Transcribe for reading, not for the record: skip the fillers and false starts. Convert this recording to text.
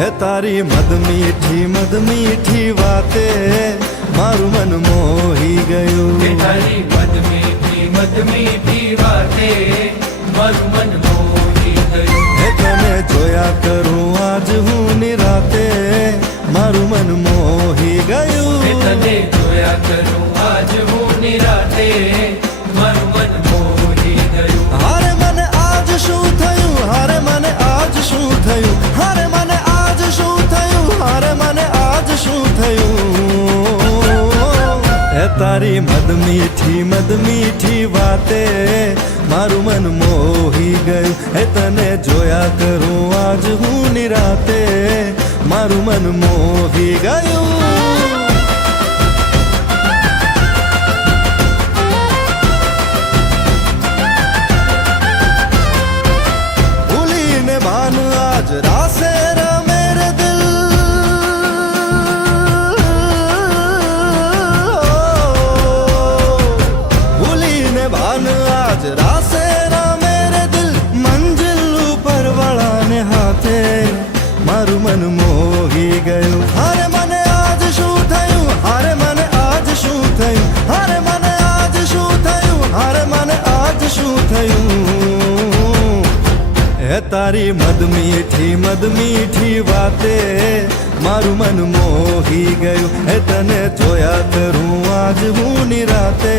હે તારી મદ મીઠી વાતે મારું મન મોહી ગયું. હે તારી મદ મીઠી વાતે મારું મન મોહી ગયું. હે તને જોયા કરું આજ હું નિરાતે મારું મન મોહી ગયું. હે તને જોયા કરું આજ હું નિરાતે મારું મન મોહી ગયું. હારે મને આજ શું થયું, હારે મને આજ શું થયું, હારે મને આજ શું થયું, હારે મને આજ શું થયું. હે તારી મદ મીઠી વાતે મારું મન મોહી ગયું. હે તને જોયા કરું આજ હું નિરાતે મારું મન મોહી ગયું. आज रासे मेरे दिल भूली ने भान आज रासे मेरे दिल मंजिल ऊपर वाला ने हाथे मारू मन मोही गયું. हारे मने आज शू थયું, हारे मने आज शू थયું, हारे मने आज शू थયું, हारे मने आज शू थયું. હે તારી મદ મીઠી વાતે મારું મન મોહી ગયું. હે તને જોયા કરું આજ હું નિરાતે